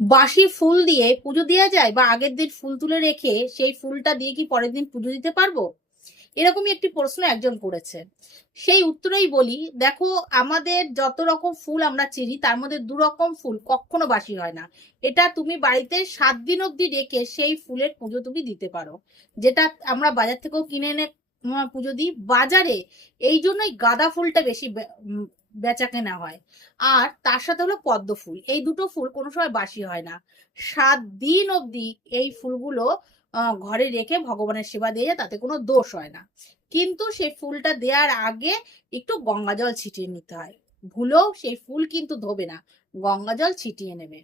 বাসি ফুল দিয়ে পুজো দেওয়া যায়, বা আগের দিন ফুল তুলে রেখে সেই ফুলটা দিয়ে কি পরের দিন পুজো দিতে পারবো? এরকমই একটি প্রশ্ন একজন করেছে। সেই উত্তরেই বলি, দেখো, আমাদের যত রকম ফুল আমরা চিনি তার মধ্যে দু রকম ফুল কখনো বাসি হয় না। এটা তুমি বাড়িতে 7 দিন অবধি রেখে সেই ফুলের পুজো তুমি দিতে পারো, যেটা আমরা বাজার থেকেও কিনে এনে পুজো দিই। বাজারে এই জন্যই গাঁদা ফুলটা বেশি বেচা কেনা হয়। আর তার সাথে হলো পদ্ম ফুল, এই দুটো ফুল কোনো সময় বাসি হয় না। 7 দিন অবধি এই ফুলগুলো ঘরে রেখে ভগবানের সেবা দিয়ে যায়, তাতে কোনো দোষ হয় না। কিন্তু সেই ফুলটা দেওয়ার আগে একটু গঙ্গা জল ছিটিয়ে নিতে হয়। ভুলেও সেই ফুল কিন্তু ধোবে না, গঙ্গা জল ছিটিয়ে নেবে।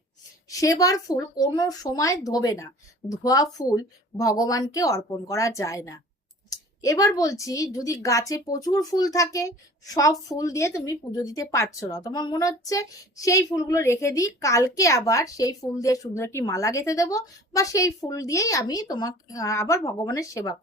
সেবার ফুল কোনো সময় ধোবে না, ধোয়া ফুল ভগবানকে অর্পণ করা যায় না। এবার বলছি, যদি গাছে প্রচুর ফুল থাকে, সব ফুল দিয়ে তুমি পুজো দিতে পারছো না, তোমার মনে হচ্ছে সেই ফুলগুলো রেখে দিই, কালকে আবার সেই ফুল দিয়ে সুন্দর একটি মালা গেঁথে দেবো, বা সেই ফুল দিয়েই আমি তোমাকে আবার ভগবানের সেবা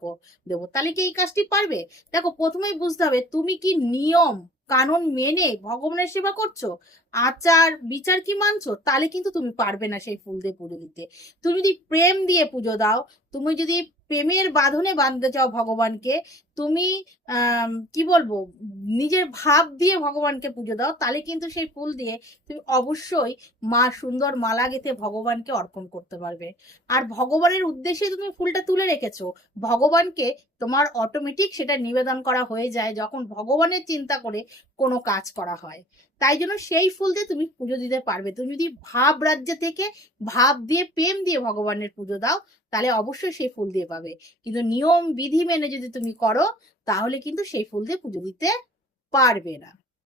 দেবো, তাহলে কি এই কাজটি পারবে? দেখো, প্রথমেই বুঝতে হবে তুমি কি নিয়ম কানুন মেনে ভগবানের সেবা করছো, আচার বিচার কি মানছো, তাহলে কিন্তু তুমি পারবে না সেই ফুল দিয়ে পুজো দিতে। তুমি যদি প্রেম দিয়ে পুজো দাও, তুমি যদি প্রেমের বাঁধনে বাঁধতে চাও ভগবানকে, তুমি কি বলবো, নিজের ভাব দিয়ে ভগবানকে পুজো দাও, তাহলে কিন্তু সেই ফুল দিয়ে তুমি অবশ্যই সুন্দর মালা গেঁথে ভগবানকে অর্পণ করতে পারবে। আর ভগবানের উদ্দেশ্যে তুমি ফুলটা তুলে রেখেছো, ভগবানকে তোমার অটোমেটিক সেটা নিবেদন করা হয়ে যায় যখন ভগবানের চিন্তা করে কোনো কাজ করা হয়। তাই জন্য সেই ফুল দিয়ে তুমি পুজো দিতে পারবে। তুমি যদি ভাব রাজ্য থেকে ভাব দিয়ে প্রেম দিয়ে ভগবানের পুজো দাও, তাহলে অবশ্যই সেই ফুল দিয়ে পাবে। কিন্তু নিয়ম বিধি মেনে যদি তুমি করো, তাহলে কিন্তু সেই ফুল দিয়ে পুজো দিতে পারবে না।